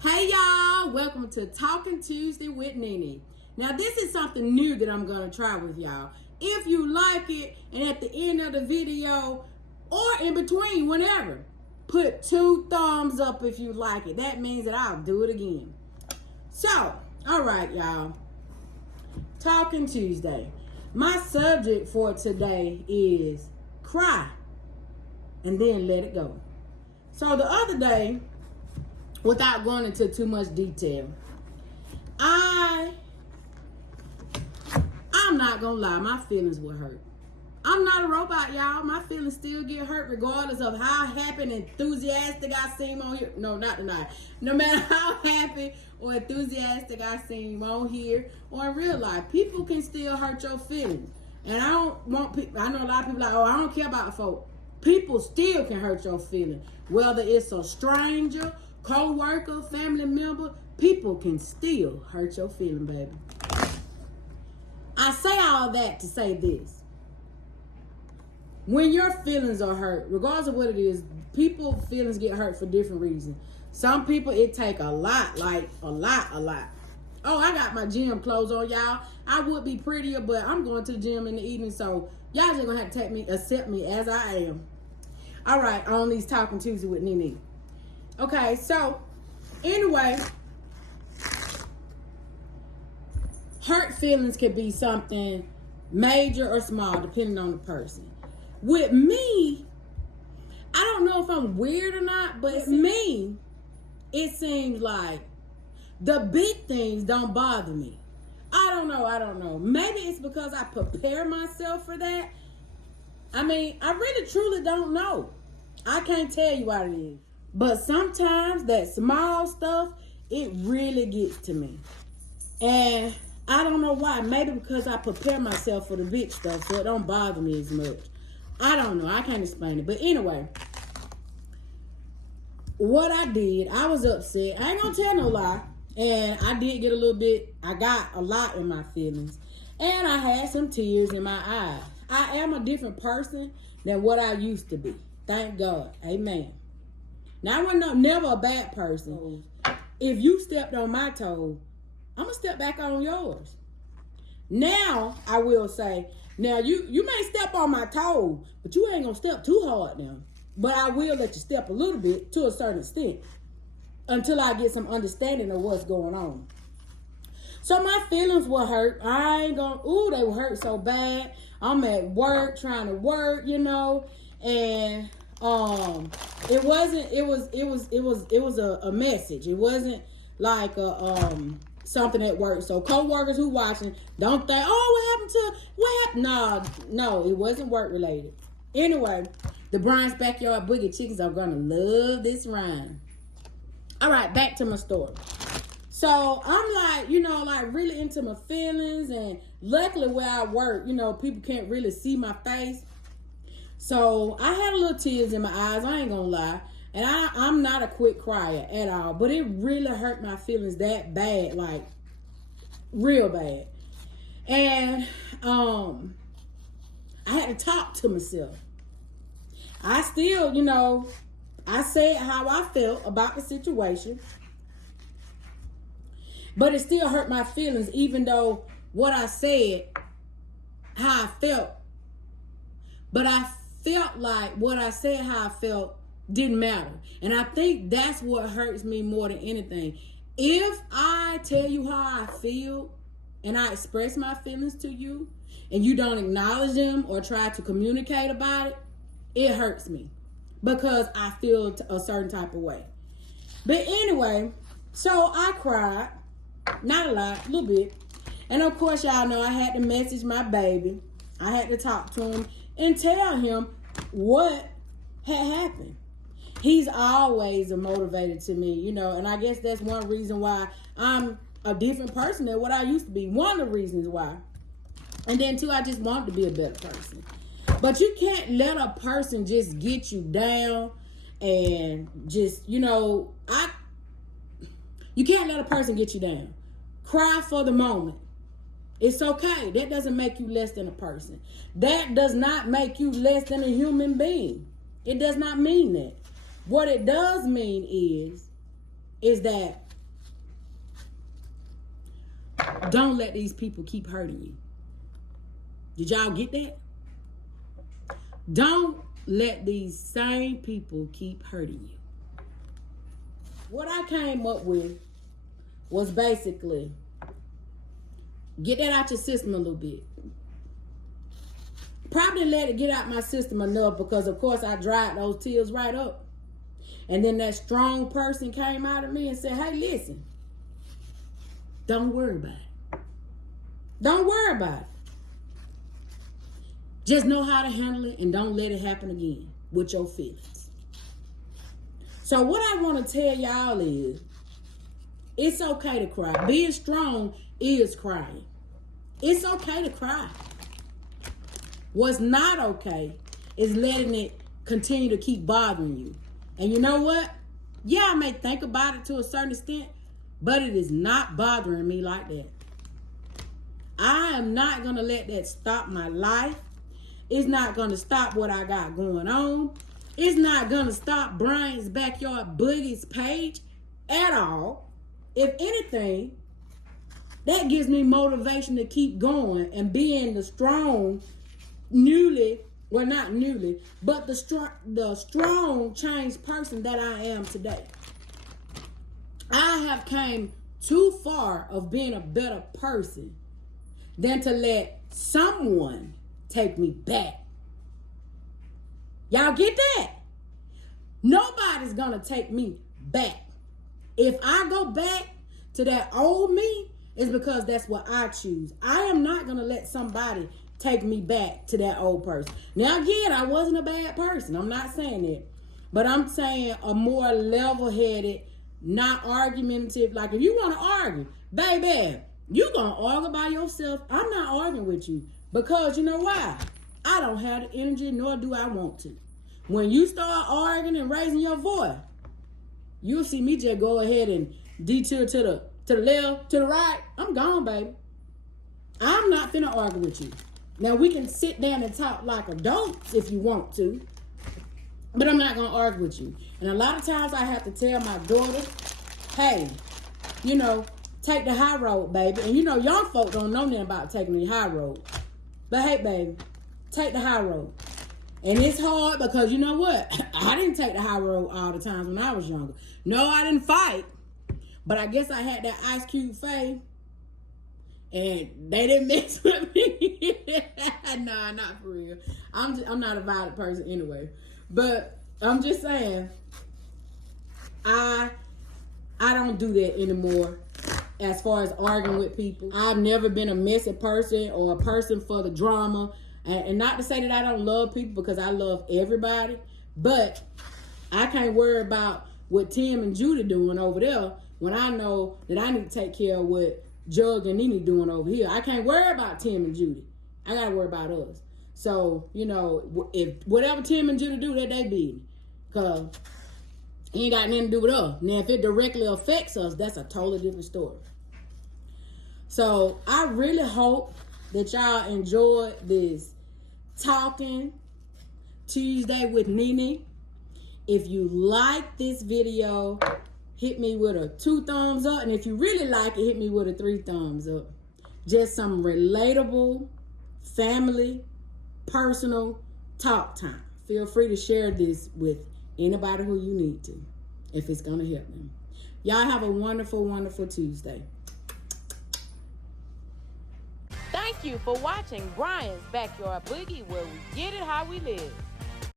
Hey y'all, welcome to Talking Tuesday with NeNe. Now this is something new that I'm going to try with y'all. If you like it, and at the end of the video, or in between, whenever, put 2 thumbs up if you like it. That means that I'll do it again. So, alright y'all, Talking Tuesday. My subject for today is cry and then let it go. So the other day, without going into too much detail, I'm not gonna lie, my feelings were hurt. I'm not a robot, y'all. My feelings still get hurt regardless of how happy and enthusiastic I seem on here. No, not tonight. No matter how happy or enthusiastic I seem on here or in real life, people can still hurt your feelings. And I don't want people, I know a lot of people like, oh, I don't care about folk. People still can hurt your feelings. Whether it's a stranger, co-worker, family member, people can still hurt your feeling, baby. I say all that to say this. When your feelings are hurt, regardless of what it is, people's feelings get hurt for different reasons. Some people, it take a lot, like a lot. Oh, I got my gym clothes on, y'all. I would be prettier, but I'm going to the gym in the evening, so y'all just gonna have to accept me as I am. All right, on these Talking Tuesday with NeNe. Okay, so anyway, hurt feelings can be something major or small depending on the person. With me, I don't know if I'm weird or not, but me, it seems like the big things don't bother me. I don't know. Maybe it's because I prepare myself for that. I mean, I really truly don't know. I can't tell you what it is. But sometimes that small stuff, it really gets to me. And I don't know why. Maybe because I prepare myself for the big stuff so it don't bother me as much. I don't know. I can't explain it. But anyway, what I did, I was upset. I ain't gonna tell no lie. And I did get I got a lot in my feelings. And I had some tears in my eyes. I am a different person than what I used to be. Thank God. Amen. Now, I wasn't never a bad person. If you stepped on my toe, I'm going to step back on yours. Now, I will say, now you may step on my toe, but you ain't going to step too hard now. But I will let you step a little bit to a certain extent until I get some understanding of what's going on. So my feelings were hurt. I ain't gonna, they were hurt so bad. I'm at work, trying to work, and it was a message. It wasn't like something at work. So co-workers who watching, don't think, what happened? No, it wasn't work related. Anyway, the Brian's Backyard Boogie Chickens are gonna love this rhyme. All right, back to my story. So I'm like, really into my feelings, and luckily where I work, people can't really see my face. So I had a little tears in my eyes, I ain't gonna lie. And I'm not a quick crier at all, but it really hurt my feelings that bad, like real bad. And I had to talk to myself. I still, I said how I felt about the situation, but it still hurt my feelings, even though what I said, how I felt. But I felt like what I said, how I felt, didn't matter. And I think that's what hurts me more than anything. If I tell you how I feel and I express my feelings to you and you don't acknowledge them or try to communicate about it, it hurts me because I feel a certain type of way. But anyway, so I cried. Not a lot, a little bit. And of course, y'all know I had to message my baby. I had to talk to him and tell him what had happened. He's always motivated to me, and I guess that's one reason why I'm a different person than what I used to be. One of the reasons why. And then two, I just want to be a better person. But you can't let a person just get you down and just, you can't let a person get you down. Cry for the moment. It's okay. That doesn't make you less than a person. That does not make you less than a human being. It does not mean that. What it does mean is is that don't let these people keep hurting you. Did y'all get that? Don't let these same people keep hurting you. What I came up with was basically get that out your system a little bit. Probably let it get out my system enough because, of course, I dried those tears right up. And then that strong person came out of me and said, hey, listen, don't worry about it. Don't worry about it. Just know how to handle it and don't let it happen again with your feelings. So what I want to tell y'all is, it's okay to cry. Being strong is crying. It's okay to cry. What's not okay is letting it continue to keep bothering you. And you know what? Yeah, I may think about it to a certain extent, but it is not bothering me like that. I am not going to let that stop my life. It's not going to stop what I got going on. It's not going to stop Brian's Backyard Boogie's page at all. If anything, that gives me motivation to keep going and being the strong, but the strong, changed person that I am today. I have came too far of being a better person than to let someone take me back. Y'all get that? Nobody's gonna take me back. If I go back to that old me, it's because that's what I choose. I am not gonna let somebody take me back to that old person. Now again, I wasn't a bad person. I'm not saying that. But I'm saying a more level-headed, not argumentative. Like if you want to argue, baby, you gonna argue by yourself. I'm not arguing with you. Because you know why? I don't have the energy, nor do I want to. When you start arguing and raising your voice, you'll see me just go ahead and detour to the left, to the right. I'm gone, baby. I'm not finna argue with you. Now, we can sit down and talk like adults if you want to, but I'm not gonna argue with you. And a lot of times I have to tell my daughter, hey, take the high road, baby. And young folk don't know nothing about taking the high road. But hey, baby, take the high road. And it's hard because you know what? I didn't take the high road all the times when I was younger. No, I didn't fight. But I guess I had that Ice Cube faith. And they didn't mess with me. Nah, not for real. I'm not a violent person anyway. But I'm just saying, I don't do that anymore. As far as arguing with people, I've never been a messy person or a person for the drama. And not to say that I don't love people, because I love everybody, but I can't worry about what Tim and Judy doing over there when I know that I need to take care of what Jug and NeNe doing over here. I can't worry about Tim and Judy. I gotta worry about us. So, if whatever Tim and Judy do, that they be. Because it ain't got nothing to do with us. Now, if it directly affects us, that's a totally different story. So, I really hope that y'all enjoyed this Talking Tuesday with NeNe. If you like this video, hit me with a 2 thumbs up. And if you really like it, hit me with a 3 thumbs up. Just some relatable, family, personal talk time. Feel free to share this with anybody who you need to, if it's going to help them. Y'all have a wonderful, wonderful Tuesday. Thank you for watching Brian's Backyard Boogie, where we get it how we live.